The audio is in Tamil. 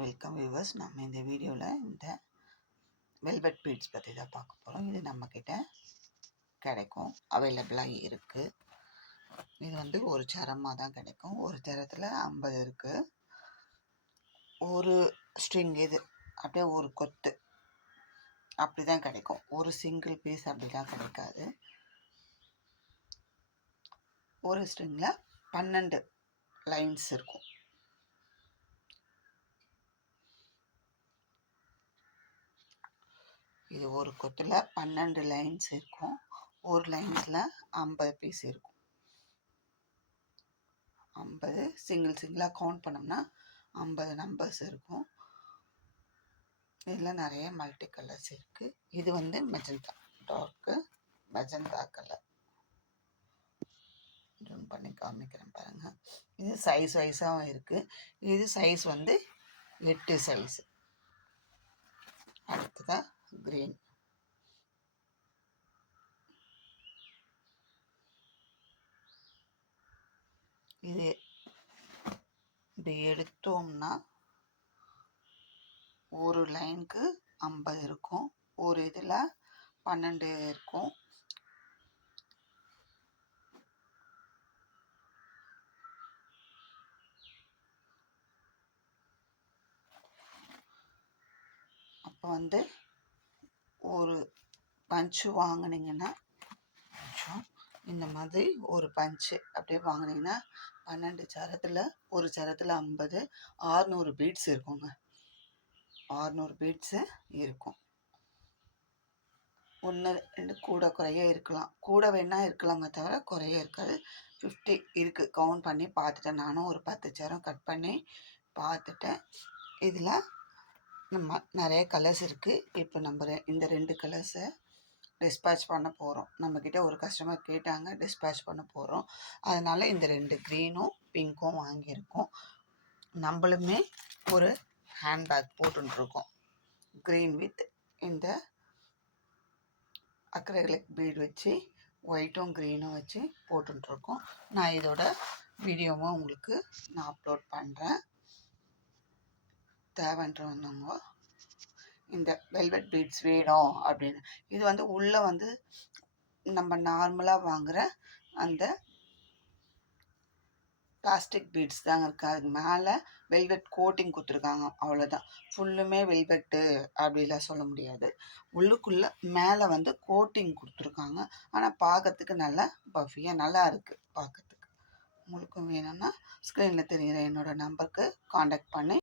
Welcome viewers. நம்ம இந்த வீடியோவில் இந்த வெல்வெட் பீட்ஸ் பற்றி தான் பார்க்க போகிறோம். இது நம்மக்கிட்ட கிடைக்கும், அவைலபிளாக இருக்குது. இது வந்து ஒரு சரமாக தான் கிடைக்கும். ஒரு சரத்தில் 50 இருக்குது. ஒரு ஸ்ட்ரிங் இது அப்படியே ஒரு கொத்து அப்படி தான் கிடைக்கும். ஒரு சிங்கிள் பீஸ் அப்படிலாம் கிடைக்காது. ஒரு ஸ்ட்ரிங்கில் 12 லைன்ஸ் இருக்கும். இது ஒரு கொத்தில் 12 லைன்ஸ் இருக்கும். ஒரு லைன்ஸில் 50 பீஸ் இருக்கும். 50 சிங்கிளாக கவுண்ட் பண்ணோம்னா 50 நம்பர்ஸ் இருக்கும். இதில் நிறைய மல்டி கலர்ஸ் இருக்குது. இது வந்து magenta, dark magenta colour. Zoom பண்ணி காமிக்கிறேன் பாருங்கள். இது சைஸ் வைஸாகவும் இருக்குது. இது சைஸ் வந்து 8 சைஸ். அடுத்ததான் க்ரீன். இது இப்படி எடுத்தோம்னா ஒரு லைனுக்கு 50 இருக்கும். ஒரு இதில் 12 இருக்கும். அப்போ வந்து ஒரு பஞ்சு வாங்கினீங்கன்னா இந்த மாதிரி ஒரு பஞ்சு அப்படியே வாங்கினீங்கன்னா 12 சரத்தில் ஒரு சரத்தில் 50, 600 பீட்ஸ் இருக்குங்க. 600 பீட்ஸு இருக்கும். 1 2 கூட குறைய இருக்கலாம். கூட வேணால் இருக்கலாமே தவிர குறைய இருக்காது. 50 இருக்குது. கவுண்ட் பண்ணி பார்த்துட்டேன். நானும் ஒரு 10 சரம் கட் பண்ணி பார்த்துட்டேன். இதில் நம்ம நிறைய கலர்ஸ் இருக்குது. இப்போ நம்ம இந்த 2 கலர்ஸை டிஸ்பேட்ச் பண்ண போகிறோம். நம்மக்கிட்ட ஒரு கஸ்டமர் கேட்டாங்க, டிஸ்பேட்ச் பண்ண போகிறோம். அதனால் இந்த 2 க்ரீனும் பிங்க்கும் வாங்கியிருக்கோம். நம்மளுமே ஒரு ஹேண்ட்பேக் போட்டுருக்கோம். க்ரீன் வித் இந்த அக்ரிலிக் பீட் வச்சு ஒயிட்டும் க்ரீனும் வச்சு போட்டுருக்கோம். நான் இதோட வீடியோவும் உங்களுக்கு நான் அப்லோட் பண்ணுறேன். தேவைன்றவங்க இந்த வெல்வெட் பீட்ஸ் வேணும் அப்படின்னு. இது வந்து உள்ளே வந்து நம்ம நார்மலாக வாங்குகிற அந்த பிளாஸ்டிக் பீட்ஸ் தாங்க இருக்குது. அதுக்கு மேலே வெல்வெட் கோட்டிங் கொடுத்துருக்காங்க, அவ்வளோதான். ஃபுல்லுமே வெல்வெட்டு அப்படிலாம் சொல்ல முடியாது. உள்ளுக்குள்ளே மேலே வந்து கோட்டிங் கொடுத்துருக்காங்க. ஆனால் பார்க்கறதுக்கு நல்லா பஃபியாக நல்லா இருக்குது பார்க்கறதுக்கு. உங்களுக்கும் வேணும்னா ஸ்க்ரீனில் தெரிகிற என்னோடய நம்பருக்கு காண்டாக்ட் பண்ணி